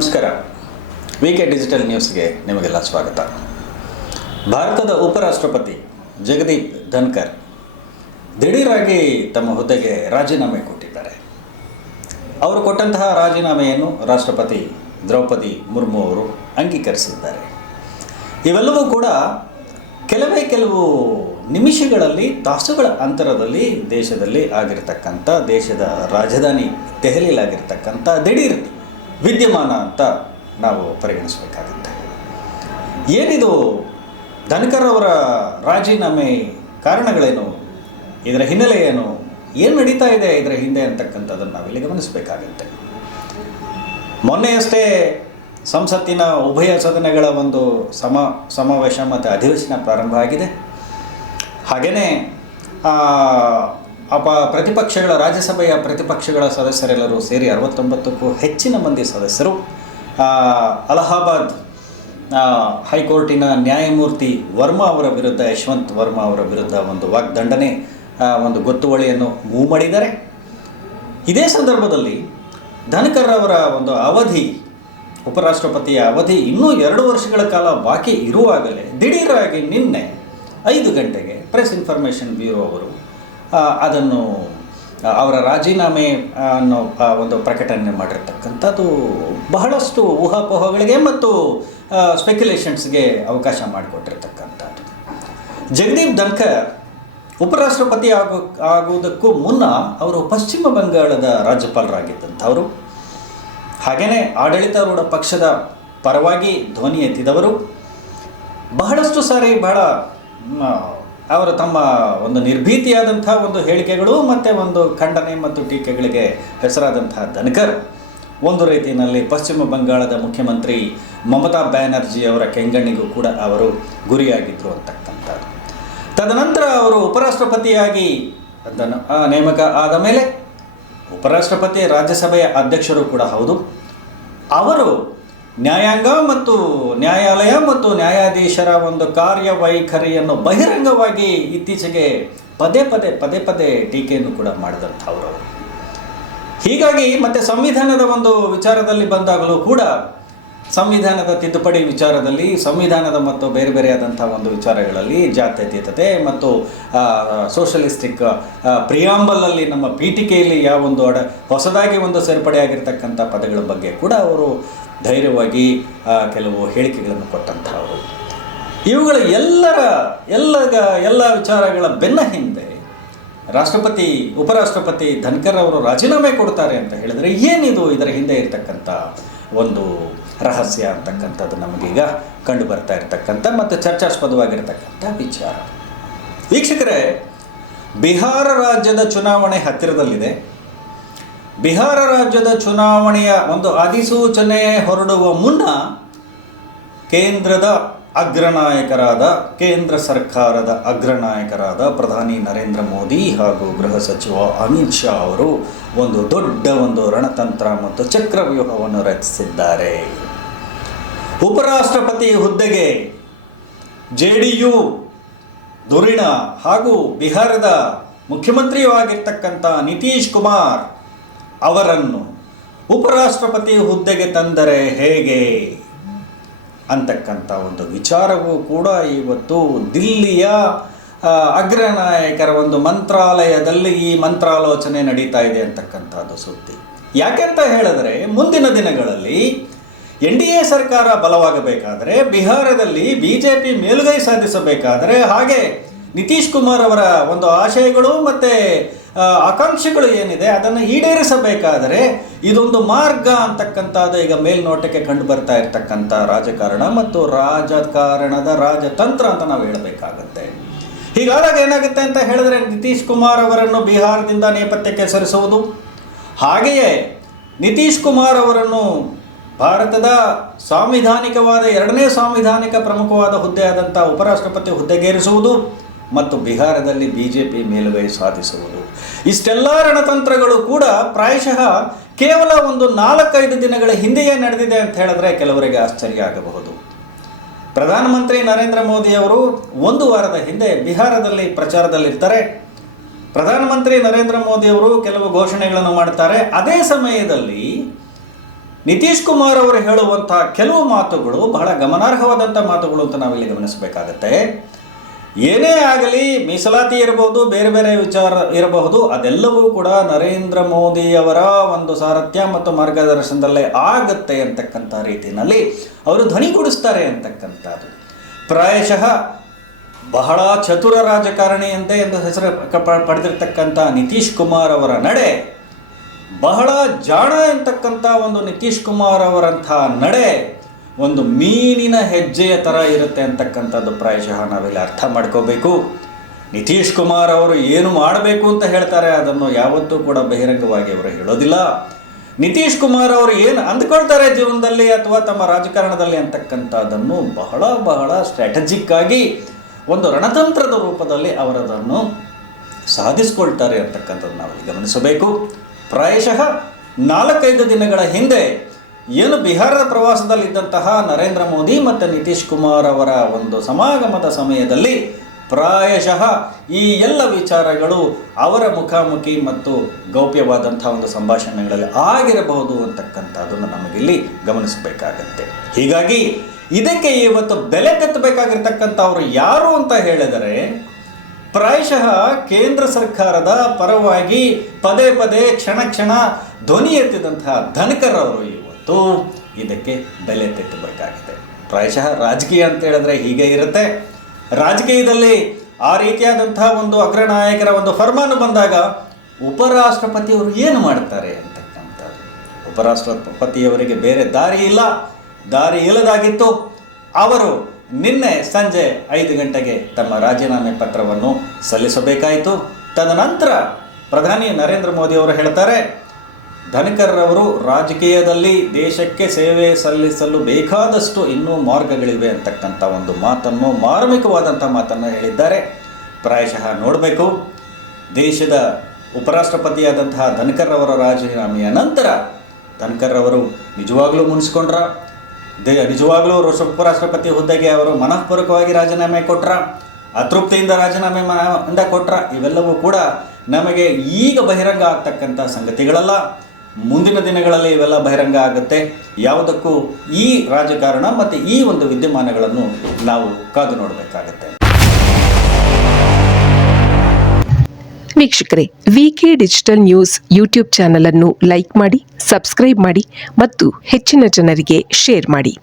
ನಮಸ್ಕಾರ. ವಿಕೆ ಡಿಜಿಟಲ್ ನ್ಯೂಸ್ಗೆ ನಿಮಗೆಲ್ಲ ಸ್ವಾಗತ. ಭಾರತದ ಉಪರಾಷ್ಟ್ರಪತಿ ಜಗದೀಪ್ ಧನ್ಕರ್ ದಿಢೀರಾಗಿ ತಮ್ಮ ಹುದ್ದೆಗೆ ರಾಜೀನಾಮೆ ಕೊಟ್ಟಿದ್ದಾರೆ. ಅವರು ಕೊಟ್ಟಂತಹ ರಾಜೀನಾಮೆಯನ್ನು ರಾಷ್ಟ್ರಪತಿ ದ್ರೌಪದಿ ಮುರ್ಮು ಅವರು ಅಂಗೀಕರಿಸಿದ್ದಾರೆ. ಇವೆಲ್ಲವೂ ಕೂಡ ಕೆಲವು ನಿಮಿಷಗಳಲ್ಲಿ, ತಾಸುಗಳ ಅಂತರದಲ್ಲಿ ದೇಶದಲ್ಲಿ ಆಗಿರತಕ್ಕಂಥ, ದೇಶದ ರಾಜಧಾನಿ ದೆಹಲಿಯಲ್ಲಾಗಿರ್ತಕ್ಕಂಥ ದಿಢೀರ್ ವಿದ್ಯಮಾನ ಅಂತ ನಾವು ಪರಿಗಣಿಸಬೇಕಾಗುತ್ತೆ. ಏನಿದು ಧನ್ಕರ್ ಅವರ ರಾಜೀನಾಮೆ ಕಾರಣಗಳೇನು, ಇದರ ಹಿನ್ನೆಲೆ ಏನು, ಏನು ನಡೀತಾ ಇದೆ ಇದರ ಹಿಂದೆ ಅಂತಕ್ಕಂಥದ್ದನ್ನು ನಾವಿಲ್ಲಿ ಗಮನಿಸಬೇಕಾಗುತ್ತೆ. ಮೊನ್ನೆಯಷ್ಟೇ ಸಂಸತ್ತಿನ ಉಭಯ ಸದನಗಳ ಒಂದು ಸಮಾವೇಶ ಮತ್ತು ಅಧಿವೇಶನ ಪ್ರಾರಂಭ ಆಗಿದೆ. ಹಾಗೆಯೇ ಪ್ರತಿಪಕ್ಷಗಳ, ರಾಜ್ಯಸಭೆಯ ಪ್ರತಿಪಕ್ಷಗಳ ಸದಸ್ಯರೆಲ್ಲರೂ ಸೇರಿ 69ಕ್ಕೂ ಹೆಚ್ಚಿನ ಮಂದಿ ಸದಸ್ಯರು ಅಲಹಾಬಾದ್ ಹೈಕೋರ್ಟಿನ ನ್ಯಾಯಮೂರ್ತಿ ವರ್ಮಾ ಅವರ ವಿರುದ್ಧ, ಯಶವಂತ್ ವರ್ಮಾ ಅವರ ವಿರುದ್ಧ ಒಂದು ವಾಗ್ದಂಡನೆ, ಒಂದು ಗೊತ್ತುವಳಿಯನ್ನು ಮೂವ್ ಮಾಡಿದ್ದಾರೆ. ಇದೇ ಸಂದರ್ಭದಲ್ಲಿ ಧನ್ಕರ್ ಅವರ ಒಂದು ಅವಧಿ, ಉಪರಾಷ್ಟ್ರಪತಿಯ ಅವಧಿ ಇನ್ನೂ 2 ವರ್ಷಗಳ ಕಾಲ ಬಾಕಿ ಇರುವಾಗಲೇ ದಿಢೀರಾಗಿ ನಿನ್ನೆ 5 ಗಂಟೆಗೆ ಪ್ರೆಸ್ ಇನ್ಫಾರ್ಮೇಷನ್ ಬ್ಯೂರೋ ಅವರು ಅದನ್ನು ಅವರ ರಾಜೀನಾಮೆ ಅನ್ನೋ ಒಂದು ಪ್ರಕಟಣೆ ಮಾಡಿರ್ತಕ್ಕಂಥದ್ದು ಬಹಳಷ್ಟು ಊಹಾಪೋಹಗಳಿಗೆ ಮತ್ತು ಸ್ಪೆಕ್ಯುಲೇಷನ್ಸ್ಗೆ ಅವಕಾಶ ಮಾಡಿಕೊಟ್ಟಿರ್ತಕ್ಕಂಥದ್ದು. ಜಗದೀಪ್ ಧನ್ಕರ್ ಉಪರಾಷ್ಟ್ರಪತಿ ಆಗುವುದಕ್ಕೂ ಮುನ್ನ ಅವರು ಪಶ್ಚಿಮ ಬಂಗಾಳದ ರಾಜ್ಯಪಾಲರಾಗಿದ್ದಂಥವರು. ಹಾಗೆಯೇ ಆಡಳಿತಾರೂಢ ಪಕ್ಷದ ಪರವಾಗಿ ಧ್ವನಿ ಎತ್ತಿದವರು. ಬಹಳಷ್ಟು ಸಾರಿ ಅವರು ತಮ್ಮ ಒಂದು ನಿರ್ಭೀತಿಯಾದಂಥ ಒಂದು ಹೇಳಿಕೆಗಳು ಮತ್ತು ಒಂದು ಖಂಡನೆ ಮತ್ತು ಟೀಕೆಗಳಿಗೆ ಹೆಸರಾದಂತಹ ಧನ್ಕರ್ ಒಂದು ರೀತಿಯಲ್ಲಿ ಪಶ್ಚಿಮ ಬಂಗಾಳದ ಮುಖ್ಯಮಂತ್ರಿ ಮಮತಾ ಬ್ಯಾನರ್ಜಿ ಅವರ ಕೆಂಗಣ್ಣಿಗೂ ಕೂಡ ಅವರು ಗುರಿಯಾಗಿದ್ದರು ಅಂತಕ್ಕಂಥದ್ದು. ತದನಂತರ ಅವರು ಉಪರಾಷ್ಟ್ರಪತಿಯಾಗಿ ನೇಮಕ ಆದ ಮೇಲೆ ಉಪರಾಷ್ಟ್ರಪತಿ ರಾಜ್ಯಸಭೆಯ ಅಧ್ಯಕ್ಷರು ಕೂಡ ಹೌದು. ಅವರು ನ್ಯಾಯಾಂಗ ಮತ್ತು ನ್ಯಾಯಾಲಯ ಮತ್ತು ನ್ಯಾಯಾಧೀಶರ ಒಂದು ಕಾರ್ಯವೈಖರಿಯನ್ನು ಬಹಿರಂಗವಾಗಿ ಇತ್ತೀಚೆಗೆ ಪದೇ ಪದೇ ಟೀಕೆಯನ್ನು ಕೂಡ ಮಾಡಿದಂಥವರು. ಹೀಗಾಗಿ ಮತ್ತೆ ಸಂವಿಧಾನದ ಒಂದು ವಿಚಾರದಲ್ಲಿ ಬಂದಾಗಲೂ ಕೂಡ, ಸಂವಿಧಾನದ ತಿದ್ದುಪಡಿ ವಿಚಾರದಲ್ಲಿ, ಸಂವಿಧಾನದ ಮತ್ತು ಬೇರೆ ಆದಂಥ ಒಂದು ವಿಚಾರಗಳಲ್ಲಿ ಜಾತ್ಯತೀತತೆ ಮತ್ತು ಸೋಷಲಿಸ್ಟಿಕ್ ಪ್ರಿಯಾಂಬಲಲ್ಲಿ ನಮ್ಮ ಪೀಠಿಕೆಯಲ್ಲಿ ಯಾವೊಂದು ಹೊಸದಾಗಿ ಒಂದು ಸೇರ್ಪಡೆಯಾಗಿರ್ತಕ್ಕಂಥ ಪದಗಳ ಬಗ್ಗೆ ಕೂಡ ಅವರು ಧೈರ್ಯವಾಗಿ ಕೆಲವು ಹೇಳಿಕೆಗಳನ್ನು ಕೊಟ್ಟಂಥವರು. ಇವುಗಳ ಎಲ್ಲ ವಿಚಾರಗಳ ಬೆನ್ನ ಹಿಂದೆ ಉಪರಾಷ್ಟ್ರಪತಿ ಧನ್ಕರ್ ಅವರು ರಾಜೀನಾಮೆ ಕೊಡ್ತಾರೆ ಅಂತ ಹೇಳಿದರೆ ಏನಿದು, ಇದರ ಹಿಂದೆ ಇರತಕ್ಕಂಥ ಒಂದು ರಹಸ್ಯ ಅಂತಕ್ಕಂಥದ್ದು ನಮಗೀಗ ಕಂಡು ಬರ್ತಾ ಇರತಕ್ಕಂಥ ಮತ್ತು ಚರ್ಚಾಸ್ಪದವಾಗಿರ್ತಕ್ಕಂಥ ವಿಚಾರ. ವೀಕ್ಷಕರೇ, ಬಿಹಾರ ರಾಜ್ಯದ ಚುನಾವಣೆ ಹತ್ತಿರದಲ್ಲಿದೆ. ಬಿಹಾರ ರಾಜ್ಯದ ಚುನಾವಣೆಯ ಒಂದು ಅಧಿಸೂಚನೆ ಹೊರಡುವ ಮುನ್ನ ಕೇಂದ್ರ ಸರ್ಕಾರದ ಅಗ್ರನಾಯಕರಾದ ಪ್ರಧಾನಿ ನರೇಂದ್ರ ಮೋದಿ ಹಾಗೂ ಗೃಹ ಸಚಿವ ಅಮಿತ್ ಶಾ ಅವರು ಒಂದು ದೊಡ್ಡ ಒಂದು ರಣತಂತ್ರ ಮತ್ತು ಚಕ್ರವ್ಯೂಹವನ್ನು ರಚಿಸಿದ್ದಾರೆ. ಉಪರಾಷ್ಟ್ರಪತಿ ಹುದ್ದೆಗೆ JDU ಧುರೀಣ ಹಾಗೂ ಬಿಹಾರದ ಮುಖ್ಯಮಂತ್ರಿಯೂ ಆಗಿರ್ತಕ್ಕಂಥ ನಿತೀಶ್ ಕುಮಾರ್ ಅವರನ್ನು ಉಪರಾಷ್ಟ್ರಪತಿ ಹುದ್ದೆಗೆ ತಂದರೆ ಹೇಗೆ ಅಂತಕ್ಕಂಥ ಒಂದು ವಿಚಾರವೂ ಕೂಡ ಇವತ್ತು ದಿಲ್ಲಿಯ ಅಗ್ರನಾಯಕರ ಒಂದು ಮಂತ್ರಾಲಯದಲ್ಲಿ ಈ ಮಂತ್ರಾಲೋಚನೆ ನಡೀತಾ ಇದೆ ಅಂತಕ್ಕಂಥದ್ದು ಸುದ್ದಿ. ಯಾಕೆಂತ ಹೇಳಿದ್ರೆ, ಮುಂದಿನ ದಿನಗಳಲ್ಲಿ NDA ಸರ್ಕಾರ ಬಲವಾಗಬೇಕಾದರೆ, ಬಿಹಾರದಲ್ಲಿ BJP ಮೇಲುಗೈ ಸಾಧಿಸಬೇಕಾದರೆ, ಹಾಗೆ ನಿತೀಶ್ ಕುಮಾರ್ ಅವರ ಒಂದು ಆಶಯಗಳು ಮತ್ತು ಆಕಾಂಕ್ಷೆಗಳು ಏನಿದೆ ಅದನ್ನು ಈಡೇರಿಸಬೇಕಾದರೆ ಇದೊಂದು ಮಾರ್ಗ ಅಂತಕ್ಕಂಥದ್ದು ಈಗ ಮೇಲ್ನೋಟಕ್ಕೆ ಕಂಡು ಬರ್ತಾ ಇರ್ತಕ್ಕಂಥ ರಾಜಕಾರಣ ಮತ್ತು ರಾಜಕಾರಣದ ರಾಜತಂತ್ರ ಅಂತ ನಾವು ಹೇಳಬೇಕಾಗತ್ತೆ. ಹೀಗಾದಾಗ ಏನಾಗುತ್ತೆ ಅಂತ ಹೇಳಿದ್ರೆ, ನಿತೀಶ್ ಕುಮಾರ್ ಅವರನ್ನು ಬಿಹಾರದಿಂದ ನೇಪಥ್ಯಕ್ಕೆ ಸರಿಸುವುದು, ಹಾಗೆಯೇ ನಿತೀಶ್ ಕುಮಾರ್ ಅವರನ್ನು ಭಾರತದ ಸಾಂವಿಧಾನಿಕವಾದ 2ನೇ ಸಾಂವಿಧಾನಿಕ ಪ್ರಮುಖವಾದ ಹುದ್ದೆಯಾದಂಥ ಉಪರಾಷ್ಟ್ರಪತಿ ಹುದ್ದೆಗೇರಿಸುವುದು ಮತ್ತು ಬಿಹಾರದಲ್ಲಿ BJP ಮೇಲುಗೈ ಸಾಧಿಸುವುದು, ಇಷ್ಟೆಲ್ಲ ರಣತಂತ್ರಗಳು ಕೂಡ ಪ್ರಾಯಶಃ ಕೇವಲ ಒಂದು 4-5 ದಿನಗಳ ಹಿಂದೆಯೇ ನಡೆದಿದೆ ಅಂತ ಹೇಳಿದ್ರೆ ಕೆಲವರಿಗೆ ಆಶ್ಚರ್ಯ ಆಗಬಹುದು. ಪ್ರಧಾನಮಂತ್ರಿ ನರೇಂದ್ರ ಮೋದಿ ಅವರು 1 ವಾರದ ಹಿಂದೆ ಬಿಹಾರದಲ್ಲಿ ಪ್ರಚಾರದಲ್ಲಿರ್ತಾರೆ. ಪ್ರಧಾನಮಂತ್ರಿ ನರೇಂದ್ರ ಮೋದಿ ಅವರು ಕೆಲವು ಘೋಷಣೆಗಳನ್ನು ಮಾಡ್ತಾರೆ. ಅದೇ ಸಮಯದಲ್ಲಿ ನಿತೀಶ್ ಕುಮಾರ್ ಅವರು ಹೇಳುವಂತಹ ಕೆಲವು ಮಾತುಗಳು ಬಹಳ ಗಮನಾರ್ಹವಾದಂಥ ಮಾತುಗಳು ಅಂತ ನಾವಿಲ್ಲಿ ಗಮನಿಸಬೇಕಾಗತ್ತೆ. ಏನೇ ಆಗಲಿ, ಮೀಸಲಾತಿ ಇರಬಹುದು, ಬೇರೆ ಬೇರೆ ವಿಚಾರ ಇರಬಹುದು, ಅದೆಲ್ಲವೂ ಕೂಡ ನರೇಂದ್ರ ಮೋದಿಯವರ ಒಂದು ಸಾರಥ್ಯ ಮತ್ತು ಮಾರ್ಗದರ್ಶನದಲ್ಲೇ ಆಗತ್ತೆ ಅಂತಕ್ಕಂಥ ರೀತಿಯಲ್ಲಿ ಅವರು ಧ್ವನಿಗೂಡಿಸ್ತಾರೆ ಅಂತಕ್ಕಂಥದ್ದು. ಪ್ರಾಯಶಃ ಬಹಳ ಚತುರ ರಾಜಕಾರಣಿಯಂತೆ ಎಂದು ಹೆಸರು ಪಡೆದಿರ್ತಕ್ಕಂಥ ನಿತೀಶ್ ಕುಮಾರ್ ಅವರ ನಡೆ, ಬಹಳ ಜಾಣ ಅಂತಕ್ಕಂಥ ಒಂದು ನಿತೀಶ್ ಕುಮಾರ್ ಅವರಂಥ ನಡೆ ಒಂದು ಮೀನಿನ ಹೆಜ್ಜೆಯ ಥರ ಇರುತ್ತೆ ಅಂತಕ್ಕಂಥದ್ದು ಪ್ರಾಯಶಃ ನಾವಿಲ್ಲಿ ಅರ್ಥ ಮಾಡ್ಕೋಬೇಕು. ನಿತೀಶ್ ಕುಮಾರ್ ಅವರು ಏನು ಮಾಡಬೇಕು ಅಂತ ಹೇಳ್ತಾರೆ ಅದನ್ನು ಯಾವತ್ತೂ ಕೂಡ ಬಹಿರಂಗವಾಗಿ ಅವರು ಹೇಳೋದಿಲ್ಲ. ನಿತೀಶ್ ಕುಮಾರ್ ಅವರು ಏನು ಅಂದ್ಕೊಳ್ತಾರೆ ಜೀವನದಲ್ಲಿ ಅಥವಾ ತಮ್ಮ ರಾಜಕಾರಣದಲ್ಲಿ ಅಂತಕ್ಕಂಥದ್ದನ್ನು ಬಹಳ ಬಹಳ ಸ್ಟ್ರಾಟಜಿಕ್ ಆಗಿ ಒಂದು ರಣತಂತ್ರದ ರೂಪದಲ್ಲಿ ಅವರದನ್ನು ಸಾಧಿಸ್ಕೊಳ್ತಾರೆ ಅಂತಕ್ಕಂಥದ್ದು ನಾವಿಲ್ಲಿ ಗಮನಿಸಬೇಕು. ಪ್ರಾಯಶಃ 4-5 ದಿನಗಳ ಹಿಂದೆ ಏನು ಬಿಹಾರದ ಪ್ರವಾಸದಲ್ಲಿದ್ದಂತಹ ನರೇಂದ್ರ ಮೋದಿ ಮತ್ತು ನಿತೀಶ್ ಕುಮಾರ್ ಅವರ ಒಂದು ಸಮಾಗಮದ ಸಮಯದಲ್ಲಿ ಪ್ರಾಯಶಃ ಈ ಎಲ್ಲ ವಿಚಾರಗಳು ಅವರ ಮುಖಾಮುಖಿ ಮತ್ತು ಗೌಪ್ಯವಾದಂಥ ಒಂದು ಸಂಭಾಷಣೆಗಳಲ್ಲಿ ಆಗಿರಬಹುದು ಅಂತಕ್ಕಂಥದ್ದನ್ನು ನಮಗಿಲ್ಲಿ ಗಮನಿಸಬೇಕಾಗತ್ತೆ. ಹೀಗಾಗಿ ಇದಕ್ಕೆ ಇವತ್ತು ಬೆಲೆ ತೆತ್ತಬೇಕಾಗಿರ್ತಕ್ಕಂಥವ್ರು ಯಾರು ಅಂತ ಹೇಳಿದರೆ, ಪ್ರಾಯಶಃ ಕೇಂದ್ರ ಸರ್ಕಾರದ ಪರವಾಗಿ ಪದೇ ಪದೇ ಕ್ಷಣ ಧ್ವನಿ ಎತ್ತಿದಂತಹ ಧನ್ಕರ್ ಅವರು ಇವತ್ತು ಇದಕ್ಕೆ ಬೆಲೆ ತೆತ್ತಬೇಕಾಗಿದೆ. ಪ್ರಾಯಶಃ ರಾಜಕೀಯ ಅಂತ ಹೇಳಿದ್ರೆ ಹೀಗೆ ಇರುತ್ತೆ. ರಾಜಕೀಯದಲ್ಲಿ ಆ ರೀತಿಯಾದಂತಹ ಒಂದು ಅಗ್ರನಾಯಕರ ಒಂದು ಫರ್ಮಾನು ಬಂದಾಗ ಉಪರಾಷ್ಟ್ರಪತಿಯವರು ಏನು ಮಾಡ್ತಾರೆ ಅಂತಕ್ಕಂಥದ್ದು. ಉಪರಾಷ್ಟ್ರಪತಿಯವರಿಗೆ ಬೇರೆ ದಾರಿ ಇಲ್ಲದಾಗಿತ್ತು. ಅವರು ನಿನ್ನೆ ಸಂಜೆ 5 ಗಂಟೆಗೆ ತಮ್ಮ ರಾಜೀನಾಮೆ ಪತ್ರವನ್ನು ಸಲ್ಲಿಸಬೇಕಾಯಿತು. ತದನಂತರ ಪ್ರಧಾನಿ ನರೇಂದ್ರ ಮೋದಿ ಅವರು ಹೇಳ್ತಾರೆ, ಧನ್ಕರ್ ಅವರು ರಾಜಕೀಯದಲ್ಲಿ ದೇಶಕ್ಕೆ ಸೇವೆ ಸಲ್ಲಿಸಲು ಬೇಕಾದಷ್ಟು ಇನ್ನೂ ಮಾರ್ಗಗಳಿವೆ ಅಂತಕ್ಕಂಥ ಒಂದು ಮಾತನ್ನು, ಮಾರ್ಮಿಕವಾದಂಥ ಮಾತನ್ನು ಹೇಳಿದ್ದಾರೆ. ಪ್ರಾಯಶಃ ನೋಡಬೇಕು, ದೇಶದ ಉಪರಾಷ್ಟ್ರಪತಿಯಾದಂತಹ ಧನ್ಕರ್ ಅವರ ರಾಜೀನಾಮೆಯ ನಂತರ ಧನ್ಕರ್ ಅವರು ನಿಜವಾಗ್ಲೂ ಮುನಿಸ್ಕೊಂಡ್ರ, ನಿಜವಾಗ್ಲೂ ಉಪರಾಷ್ಟ್ರಪತಿ ಹುದ್ದೆಗೆ ಅವರು ಮನಃಪೂರ್ವಕವಾಗಿ ರಾಜೀನಾಮೆ ಕೊಟ್ರ, ಅತೃಪ್ತಿಯಿಂದ ರಾಜೀನಾಮೆ ಕೊಟ್ರ, ಇವೆಲ್ಲವೂ ಕೂಡ ನಮಗೆ ಈಗ ಬಹಿರಂಗ ಆಗ್ತಕ್ಕಂಥ ಸಂಗತಿಗಳಲ್ಲ. ಮುಂದಿನ ದಿನಗಳಲ್ಲಿ ಇವೆಲ್ಲ ಬಹಿರಂಗ ಆಗುತ್ತೆ. ಯಾವುದಕ್ಕೂ ಈ ರಾಜಕಾರಣ ಮತ್ತು ಈ ಒಂದು ವಿದ್ಯಮಾನಗಳನ್ನು ನಾವು ಕಾದು ನೋಡಬೇಕಾಗತ್ತೆ. ವೀಕ್ಷಕರೇ, ವಿಕೆ ಡಿಜಿಟಲ್ ನ್ಯೂಸ್ ಯೂಟ್ಯೂಬ್ ಚಾನಲ್ ಅನ್ನು ಲೈಕ್ ಮಾಡಿ, ಸಬ್ಸ್ಕ್ರೈಬ್ ಮಾಡಿ ಮತ್ತು ಹೆಚ್ಚಿನ ಜನರಿಗೆ ಶೇರ್ ಮಾಡಿ.